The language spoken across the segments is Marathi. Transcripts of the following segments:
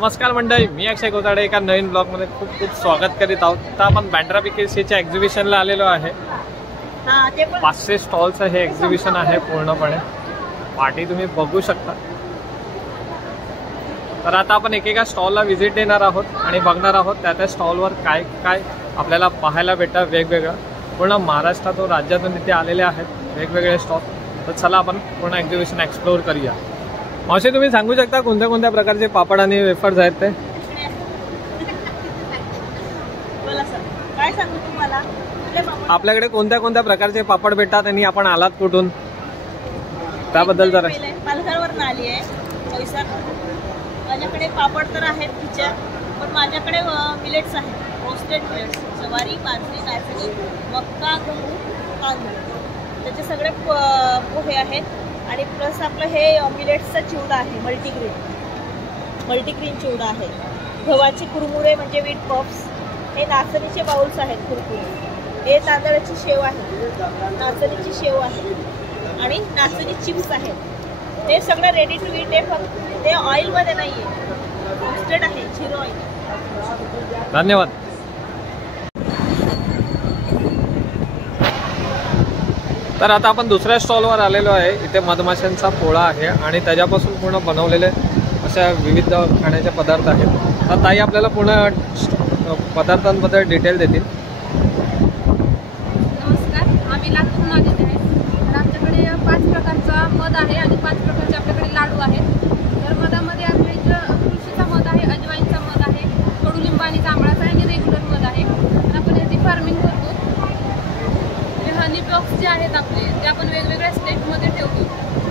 नमस्कार मंडळी, मी अक्षय गोताडे एका नवीन ब्लॉगमध्ये खूप खूप स्वागत करीत आहोत। तर आपण बँड्रा बीकेसीच्या एक्झिबिशनला आलेलो आहे। 500 स्टॉल्स हे एक्झिबिशन आहे पूर्णपणे। पार्टी तुम्ही बघू शकता। तर आता आपण एकेका स्टॉलला व्हिजिट देणार आहोत आणि बघणार आहोत त्या स्टॉलवर काय काय आपल्याला पाहायला भेटतं वेगवेगळं। पूर्ण महाराष्ट्रातून राज्यातून इथे आलेले आहेत वेगवेगळे स्टॉल। तर चला आपण पूर्ण एक्झिबिशन एक्सप्लोर करूया। मावशी, तुम्ही सांगू शकता कोणत्या कोणत्या प्रकारचे पापड आणि वेफर्स आहेत ते? काय सांगू तुम्हाला, आपल्याकडे कोणत्या कोणत्या प्रकारचे पापड भेटतात आणि आपण आलात कुठून त्याबद्दल जरा? पालघरवरून आली आहे, बोईसर। माझ्याकडे पापड तर आहेत तिच्या, पण माझ्याकडे मिलेट्स आहेत, रोस्टेड मिलेट्स, ज्वारी, बाजरी, नाचणी, मक्का, गहू, तांदूळ, त्याचे सगळे पोहे आहेत। आणि प्लस आपलं हे मिलेट्सचा चिवडा आहे, मल्टीग्रेन चिवडा आहे। गव्हाचे कुरमुरे म्हणजे वीट पफ्स, हे नाचणीचे बाउल्स आहेत कुरकुरे, हे तांदळाची शेव आहे, नाचणीची शेव आहे आणि नाचणी चिप्स आहेत। हे सगळं रेडी टू ईट आहे, फक्त ते ऑइलमध्ये नाही आहे, रोस्टेड आहे, झिरो ऑइल। धन्यवाद। तर आता आपण दुसऱ्या स्टॉलवर आलेलो आहे। इथे मधमाशांचा पोळा आहे आणि त्याच्यापासून पूर्ण बनवलेले अशा विविध खाण्याचे पदार्थ आहेत। तर ताई आपल्याला पूर्ण पदार्थांबद्दल डिटेल देतील। नमस्कार, आम्ही लातूरून आलेले आहे। तर आमच्याकडे 5 प्रकारचा मध आहे आणि 5 प्रकारचे आपल्याकडे लाडू आहेत। तर मधामध्ये आपल्या तुळशीचा मध आहे, अजवाईनचा मध आहे, कडुलिंब आणि जांभळाचा आणि रेग्युलर मध आहे। तर आपण याची फार्मिंग करतो। हनी बॉक्स जे आहेत आपले, ते आपण वेगवेगळ्या स्टेटमध्ये ठेवतो।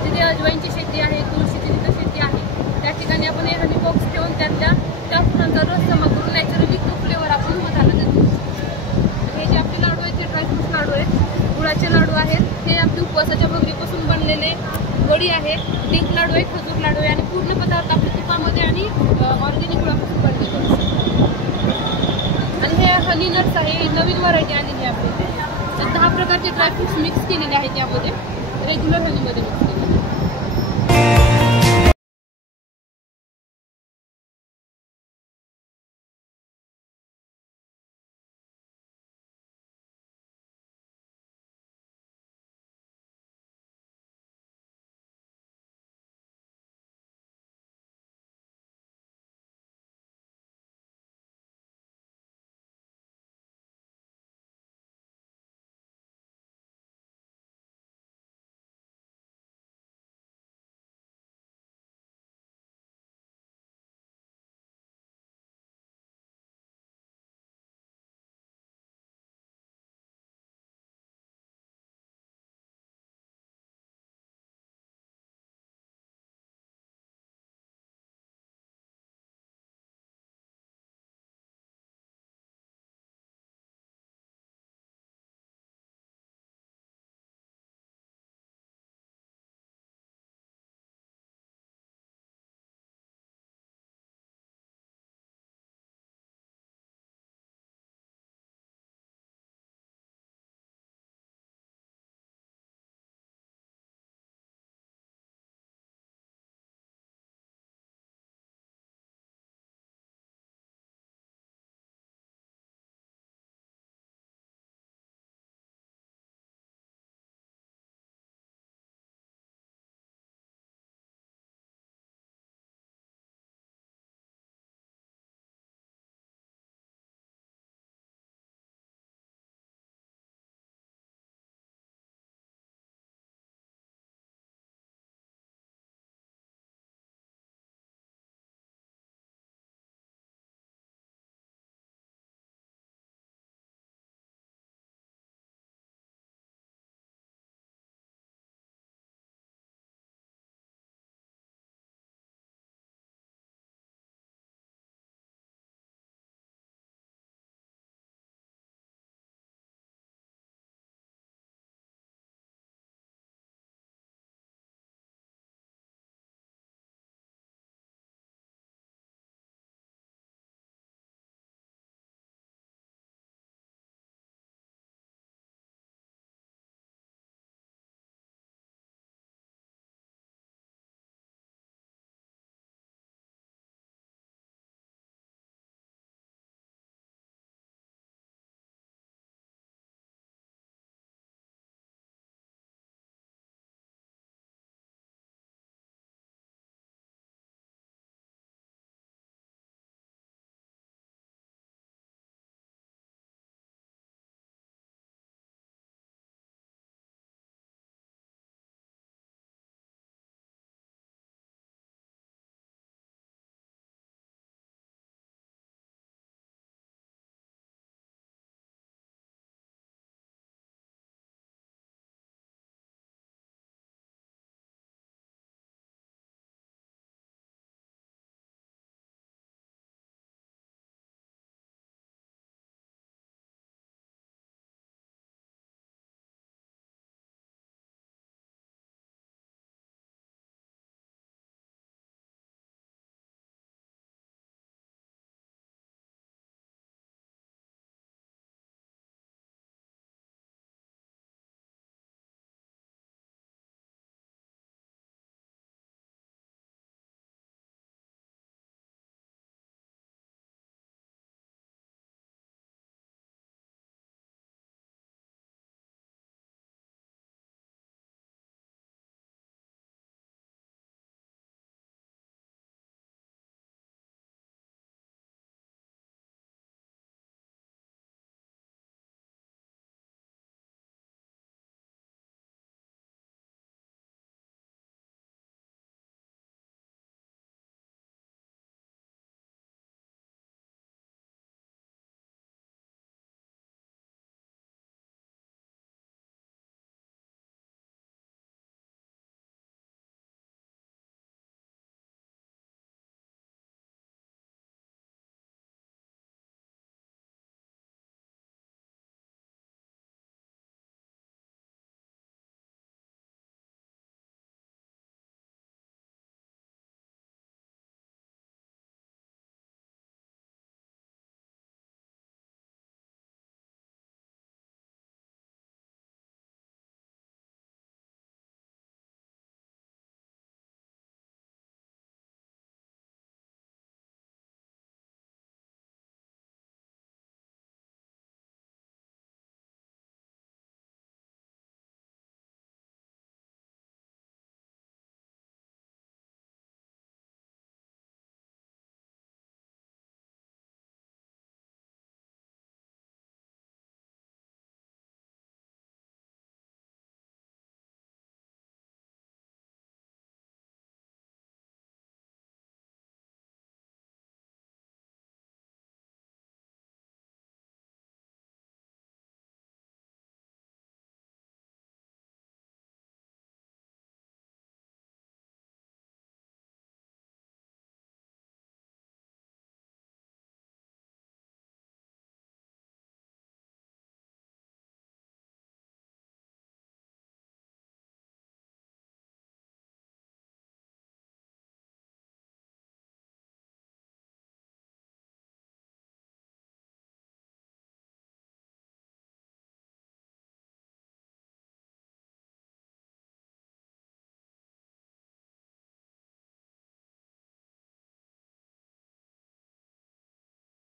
जिथे अजवाईनची शेती आहे, तुळशीची जिथे शेती आहे, त्या ठिकाणी आपण हे हनी बॉक्स ठेवून त्या फुलांचा रस जमा करून नॅचरली तो फ्लेवर आपण मधाला देतो। हे जे आपले लाडू आहेत ते ड्रायफ्रूट लाडू आहेत, गुळाचे लाडू आहेत, हे आपले उपवासाच्या भगरीपासून बनलेले वडी आहे, डिंक लाडू आहे, खजूर लाडू आहे आणि पूर्ण पदार्थ आपल्या तुपामध्ये आणि ऑर्गॅनिक गुळापासून बनलेले असतात। आणि हे हनी नट्स आहे, नवीन व्हरायटी आलेली आहे आपली। 10 प्रकारचे ड्रायफ्रूट्स मिक्स केलेले आहेत यामध्ये, रेग्युलर हनीमध्ये मिक्स केलेले।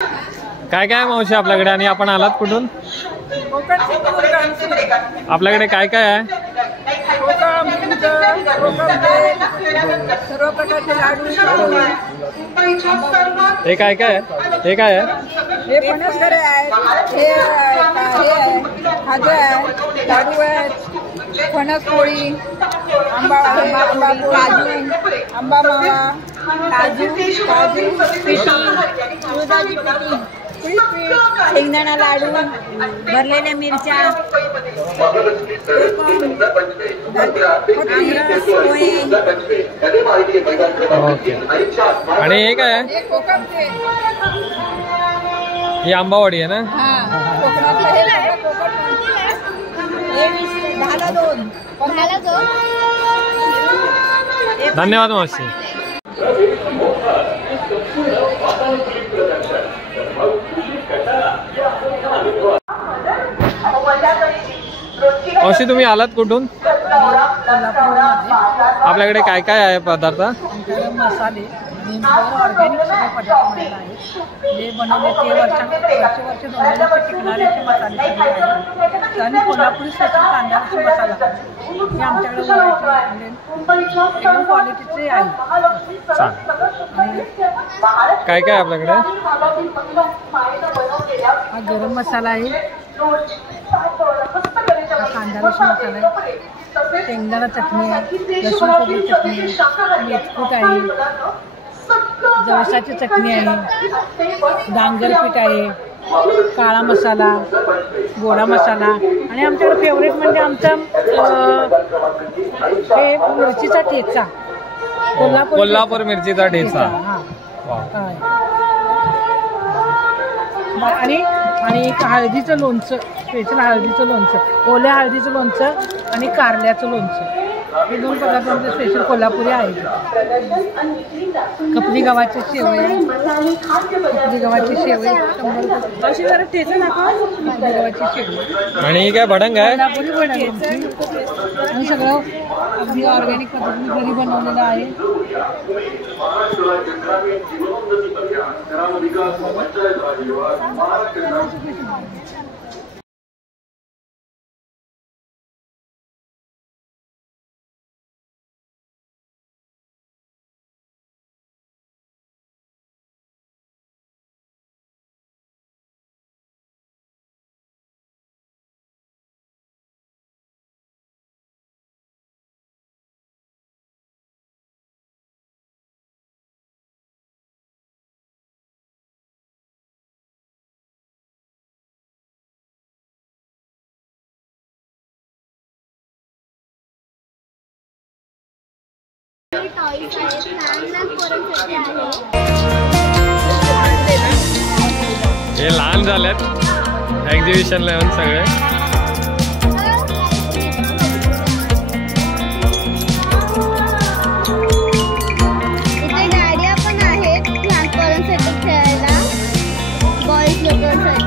काय काय मावशी आपल्याकडे आणि आपण आलात कुठून? आपल्याकडे काय काय आहे? सर्व प्रकारचे लाडू. हे काय काय आहे? हे काय आहे? हे फणसगरे आहेत, हे खाजा आहे, लाडू आहेत, फणस पोळी, आंबा काजू, आंबा मावा, काजू पिठी, दुधाची पिठी, शेंगदाणा लाडू, भरलेल्या मिरच्या, पोहे. ओके. आणि हे काय आहे? ही आंबावाडी आहे ना? धन्यवाद मावशी. मावशी तुम्ही आलात कुठून? आपल्याकडे काय काय आहे पदार्थ? मसाले ऑर्गॅनिक सगळे पदार्थ मिळत आहेत. जे बनवले ते वर्ष टिकणाऱ्याचे मसाले सगळे आहेत. आणि कोल्हापुरी स्पेशल तांदळाचे मसाला हे आमच्याकडे एकदम क्वालिटीचे आहे. काय काय आपल्याकडे? हा गरम मसाला आहे, कांदा लसूण मसाला आहे, शेंगदाणा चटणी आहे, लसूण खोबरी चटणी आहे, मेथकूट आहे, जवसाची चटणी आहे, डांगर पीठ आहे, काळा मसाला, गोडा मसाला. आणि आमच्याकडे फेवरेट म्हणजे आमचा हे मिरचीचा ठेचा, कोल्हापूर मिरचीचा ठेचा. आणि हळदीचं लोणचं, स्पेशल हळदीचं लोणचं, ओल्या हळदीचं लोणचं आणि कारल्याचं लोणचं, हे 2 पदार्थ आमचे स्पेशल कोल्हापुरी आहेत. खपली गव्हाची शेवई, खपली गव्हाची शेवई 100 रुपये. अशी जरा ठेचा दाखवा. खपली गव्हाची शेवई आणि हे काय भडंग आहे? कोल्हापुरी भडंग. आणि सगळं अगदी ऑर्गॅनिक पद्धतीने घरी बनवलेलं आहे. हे लहान झालेत एक्झिबिशनला येऊन सगळे. इथे गाड्या पण आहेत लहान पोरांसाठी खेळायला, बॉईज लोकांसाठी.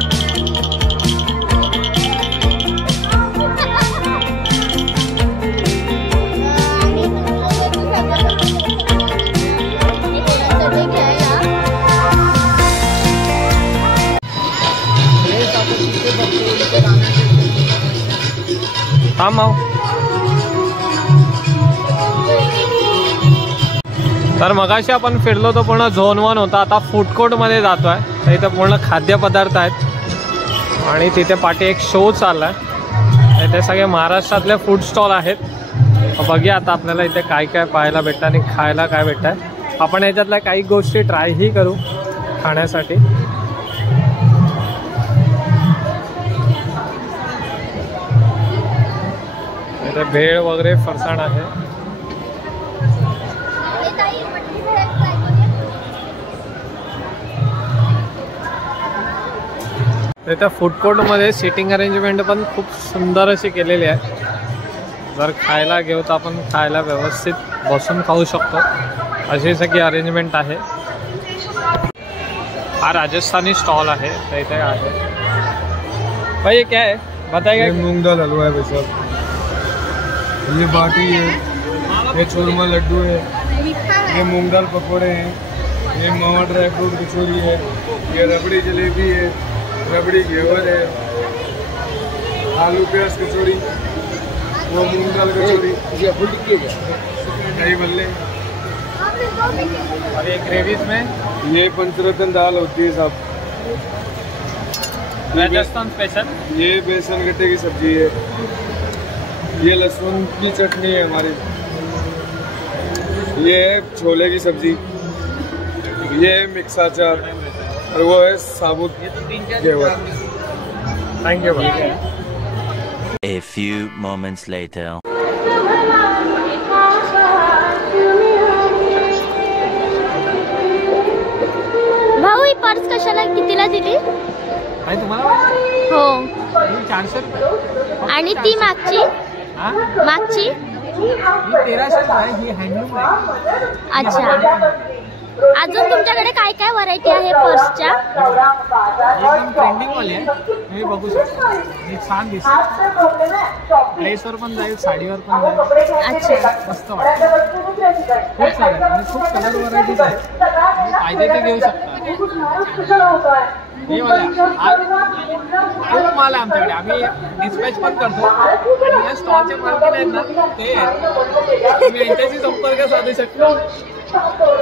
तर मगाशी आपण फिरलो तो पूर्ण झोन 1 होता. आता फूड कोर्टमध्ये जातोय. तर इथं पूर्ण खाद्यपदार्थ आहेत आणि तिथे पाठी एक शो चालला आहे. इथे सगळे महाराष्ट्रातले फूड स्टॉल आहेत. बघूया आता आपल्याला इथे काय काय पाहायला भेटतं आणि खायला काय भेटतं आहे. आपण याच्यातल्या काही गोष्टी ट्रायही करू खाण्यासाठी. इथे भेळ वगैरे फरसाण आहे. इथे फूड कोर्टमध्ये सिटिंग अरेंजमेंट पण खूप सुंदर अशी केलेली आहे. जर खायला घेऊ तर आपण खायला व्यवस्थित बसून खाऊ शकतो अशी सगळी अरेंजमेंट आहे. हा राजस्थानी स्टॉल आहे. तर इथे आहे भाई, ये क्या है बताइएगा? मूंग दाल हलवा है भाई साहब, ये बाटी है, ये चूरमा लड्डू है, ये मूंग दाल पकौड़े हैं, ये मावा ड्राई फ्रूट कचौरी है, ये रबड़ी जलेबी है, रबड़ी घेवर है, आलू प्याज कचौड़ी, वो मूंग दाल कचौड़ी, दही भल्ले। और ये ग्रेवीज में ये पंचरत्न दाल होती है साहब, राजस्थान स्पेशल। ये बेसन गट्टे की सब्जी है, ये लहसुन की चटनी है हमारी, ये है छोले की सब्जी, ये है मिक्स अचार और वो है साबुत घेवर। थैंक यू भाई। A few moments later. भाऊ ही पर्स कशाला कितीला दिली? भाई तुम्हाला हो 400 रुपये आणि ती मागची हा मागची ही 1300 आहे, ही हँडलूम आहे। अच्छा अजून तुमच्याकडे काय काय व्हरायटी आहे पर्सच्या? एकदम ट्रेंडिंग वाली आहे, तुम्ही बघू शकता। ही छान दिसते, ड्रेसवर पण जाईल, साडीवर पण जाईल। अच्छा मस्त वाटतं, खूप सारे आणि खूप कलर व्हरायटीज आहेत, पाहिजे ते घेऊ शकता। हे वाले खूप माल आहे आमच्याकडे, आम्ही डिस्पॅच पण करतो आणि या स्टॉलचे मालकीण आहेत ना ते तुम्ही यांच्याशी संपर्क साधू शकता।